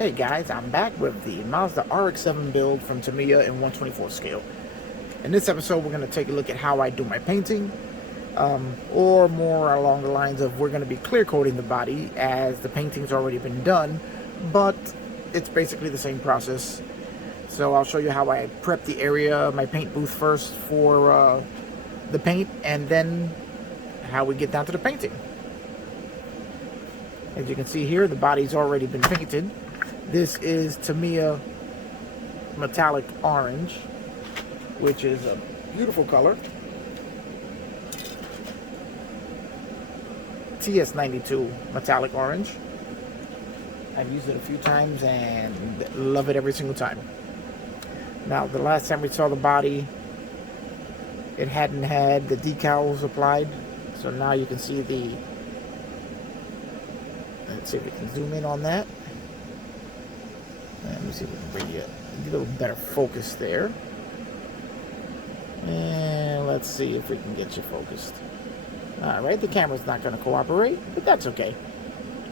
Hey guys, I'm back with the Mazda Rx7 build from Tamiya in 1/24 scale. In this episode, we're going to take a look at how I do my painting, or more along the lines of we're going to be clear coating the body as the painting's already been done, but it's basically the same process. So I'll show you how I prep the area, my paint booth first for the paint, and then how we get down to the painting. As you can see here, the body's already been painted. This is Tamiya metallic orange, which is a beautiful color. TS92 metallic orange. I've used it a few times and love it every single time. Now, the last time we saw the body, it hadn't had the decals applied, so now you can see the... Let's see if we can zoom in on that. Let me see if we can bring you a little better focus there. And let's see if we can get you focused. Alright, the camera's not going to cooperate, but that's okay.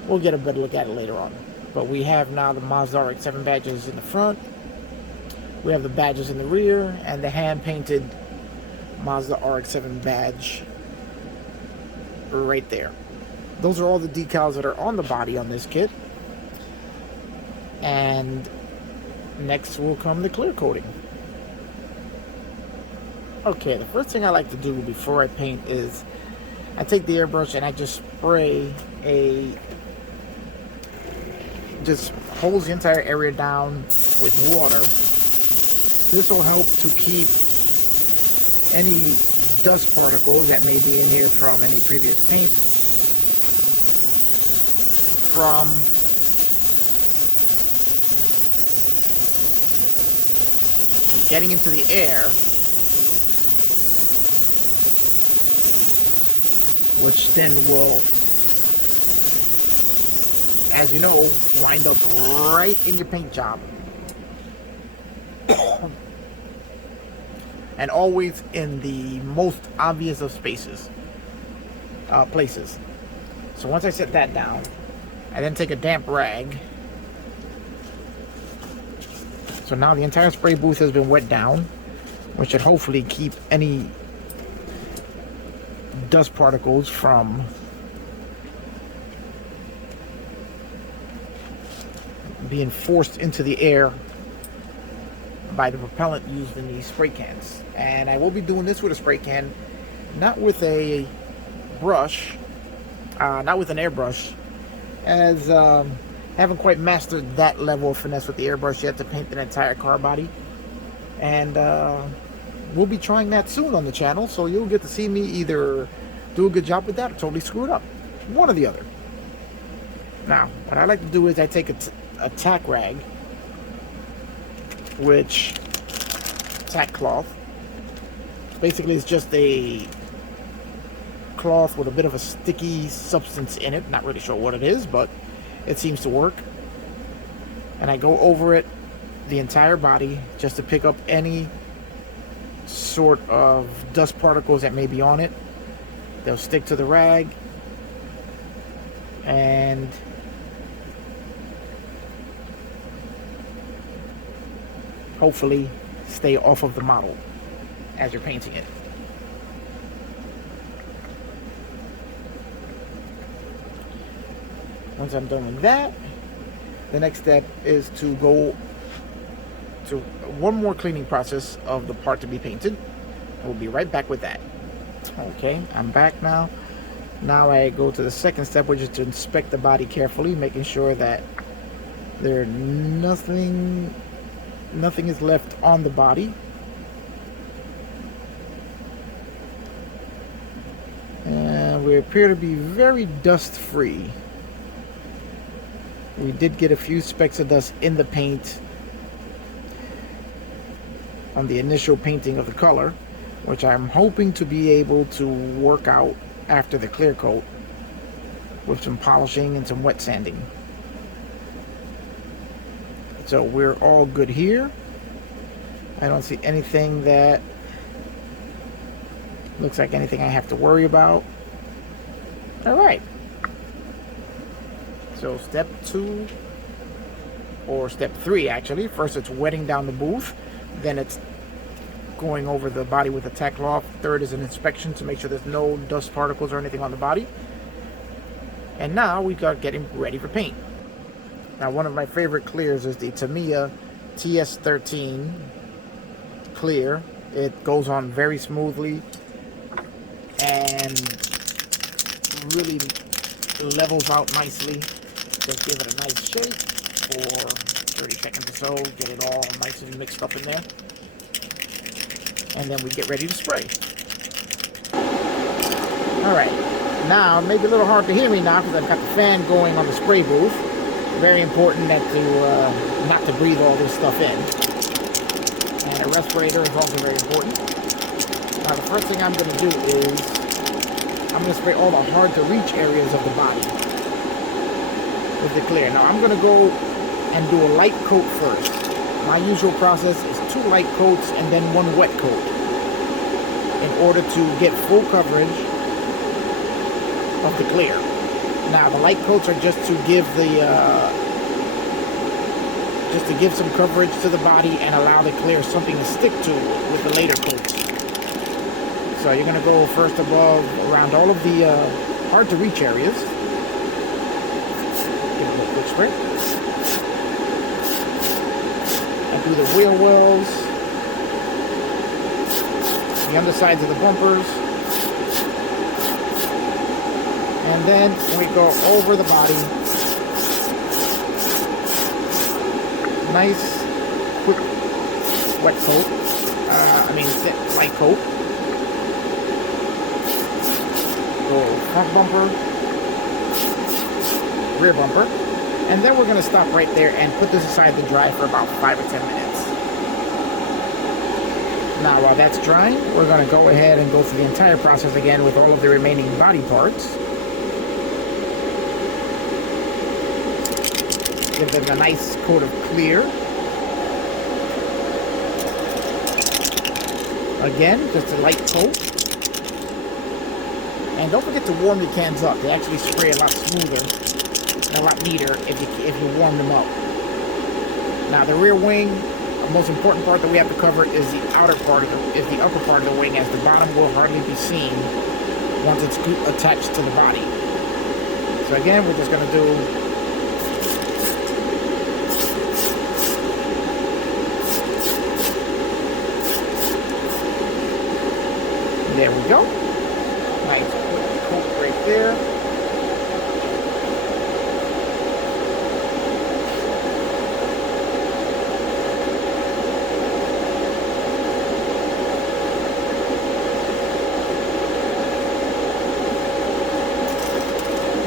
We'll get a better look at it later on. But we have now the Mazda Rx7 badges in the front. We have the badges in the rear, and the hand-painted Mazda Rx7 badge right there. Those are all the decals that are on the body on this kit. And next will come the clear coating. Okay, the first thing I like to do before I paint is I take the airbrush and I just spray just holds the entire area down with water. This will help to keep any dust particles that may be in here from any previous paint from getting into the air, which then will, as you know, wind up right in your paint job. And always in the most obvious of places. So once I set that down, I then take a damp rag. So now the entire spray booth has been wet down, which should hopefully keep any dust particles from being forced into the air by the propellant used in these spray cans. And I will be doing this with a spray can, not with a brush, not with an airbrush, as haven't quite mastered that level of finesse with the airbrush yet to paint the entire car body. And we'll be trying that soon on the channel, so you'll get to see me either do a good job with that or totally screw it up. One or the other. Now, what I like to do is I take a tack rag, which tack cloth. Basically, it's just a cloth with a bit of a sticky substance in it. Not really sure what it is, but it seems to work. And I go over it, the entire body, just to pick up any sort of dust particles that may be on it. They'll stick to the rag and hopefully stay off of the model as you're painting it. Once I'm done with that, the next step is to go to one more cleaning process of the part to be painted. We'll be right back with that. Okay, I'm back now. Now I go to the second step, which is to inspect the body carefully, making sure that nothing is left on the body. And we appear to be very dust free. We did get a few specks of dust in the paint on the initial painting of the color, which I'm hoping to be able to work out after the clear coat with some polishing and some wet sanding. So we're all good here. I don't see anything that looks like anything I have to worry about. All right. So step 2 or step 3 actually. First it's wetting down the booth, then it's going over the body with a tack cloth. Third is an inspection to make sure there's no dust particles or anything on the body. And now we got getting ready for paint. Now one of my favorite clears is the Tamiya TS13 clear. It goes on very smoothly and really levels out nicely. Just give it a nice shake for 30 seconds or so, get it all nicely mixed up in there. And then we get ready to spray. Alright, now maybe a little hard to hear me now because I've got the fan going on the spray booth. Very important that not to breathe all this stuff in. And a respirator is also very important. Now the first thing I'm going to do is I'm going to spray all the hard to reach areas of the body with the clear. Now I'm going to go and do a light coat first. My usual process is 2 light coats and then 1 wet coat in order to get full coverage of the clear. Now the light coats are just to give some coverage to the body and allow the clear something to stick to with the later coats. So you're going to go first above around all of the hard to reach areas. Give it a quick spray. And do the wheel wells, the undersides of the bumpers, and then we go over the body. Nice, quick wet coat. Light coat. Go front bumper, rear bumper, and then we're going to stop right there and put this aside to dry for about 5 or 10 minutes. Now while that's drying, we're going to go ahead and go through the entire process again with all of the remaining body parts. Give them a nice coat of clear. Again, just a light coat. And don't forget to warm your cans up. They actually spray a lot smoother and a lot neater if you warm them up. Now the rear wing, the most important part that we have to cover is the upper part of the wing, as the bottom will hardly be seen once it's attached to the body. So again, we're just going to do there we go. Nice quick coat right there.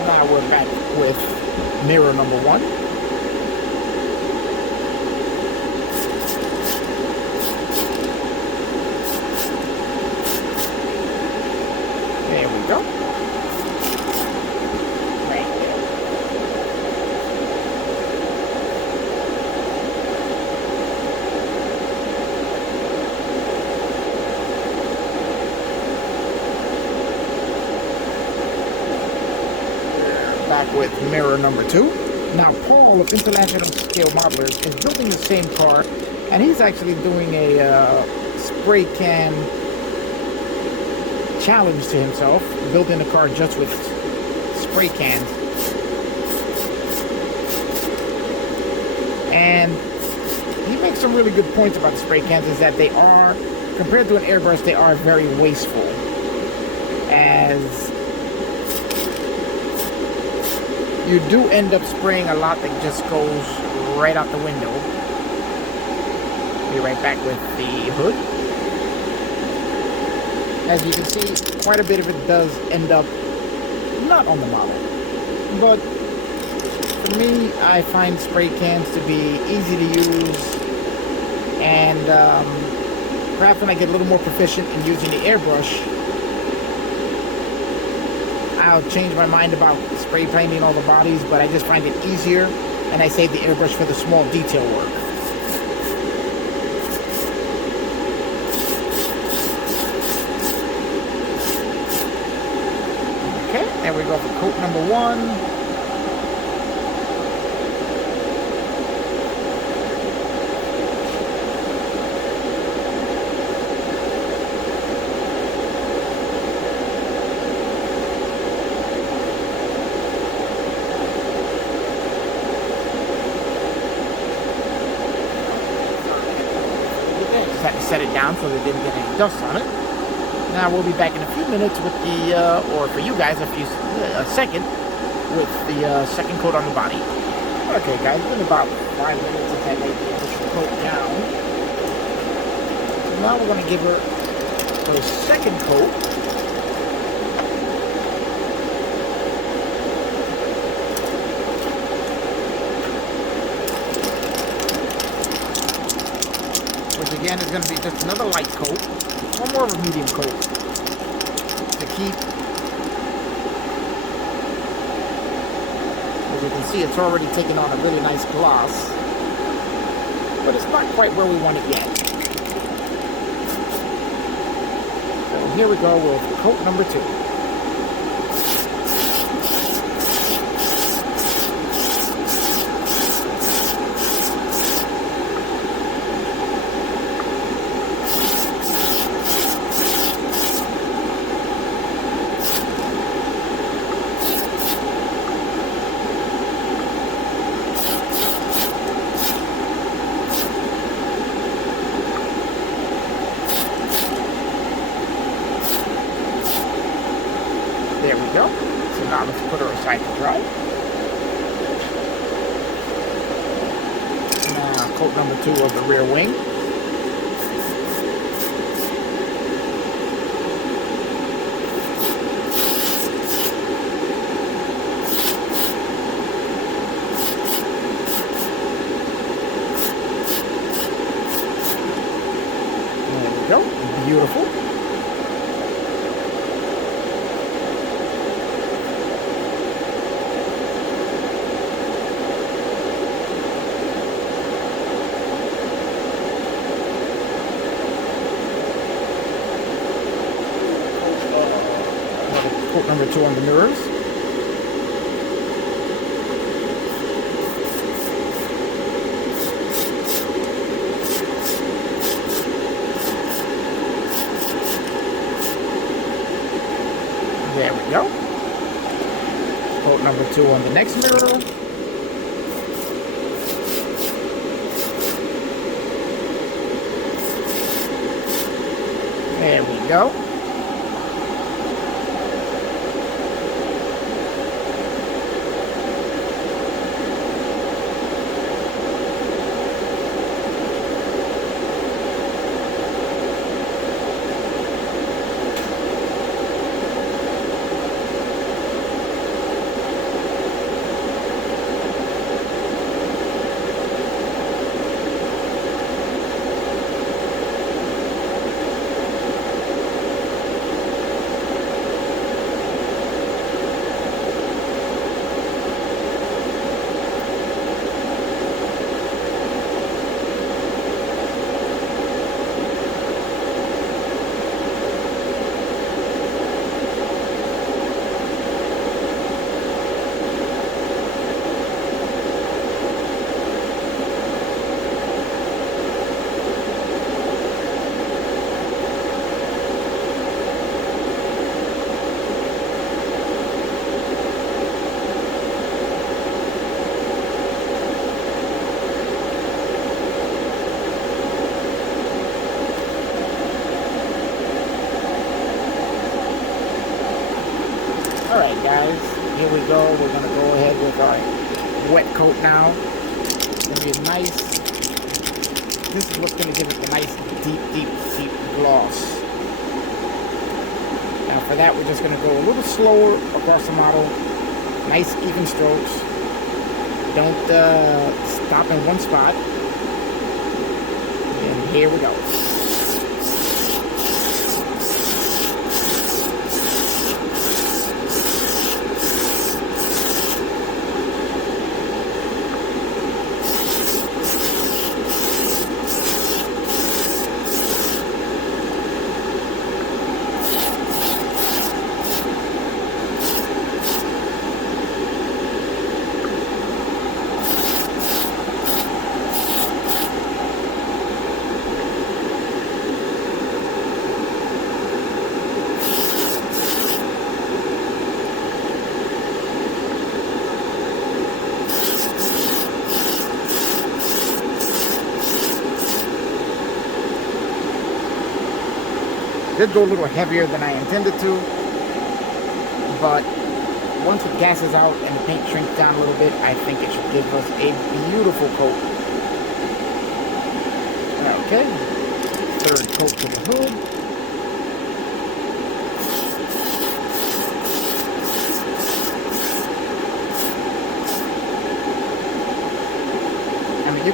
Now we're back with mirror number 1. There we go. Right there. Back with mirror number 2. Now Paul of International Scale Modelers is building the same car, and he's actually doing a spray can challenge to himself, building a car just with spray cans. And he makes some really good points about the spray cans, is that they are, compared to an airbrush, they are very wasteful, as you do end up spraying a lot that just goes right out the window. Be right back with the hood. As you can see, quite a bit of it does end up not on the model. But for me, I find spray cans to be easy to use, and perhaps when I get a little more proficient in using the airbrush, I'll change my mind about spray painting all the bodies, but I just find it easier, and I save the airbrush for the small detail work. Okay, there we go for coat number 1. set it down so they didn't get any dust on it. Now we'll be back in a few minutes with the, or for you guys, a second, with the second coat on the body. Okay guys, it's been about 5 minutes since I laid the initial coat down. So now we're going to give her second coat. Which again is going to be just another light coat, or more of a medium coat, to keep. As you can see, it's already taken on a really nice gloss, but it's not quite where we want it yet. So here we go with coat number 2. There we go. So now let's put her aside to dry. Now coat number 2 of the rear wing. There we go. Beautiful. Coat number 2 on the mirrors. There we go. Coat number 2 on the next mirror. There we go. Alright guys, here we go. We're going to go ahead with our wet coat now. It's going to be a nice, this is what's going to give it the nice deep gloss. Now for that we're just going to go a little slower across the model. Nice even strokes. Don't stop in one spot. And here we go. did go a little heavier than I intended to, but once it gases out and the paint shrinks down a little bit, I think it should give us a beautiful coat. Okay, third coat to the hood.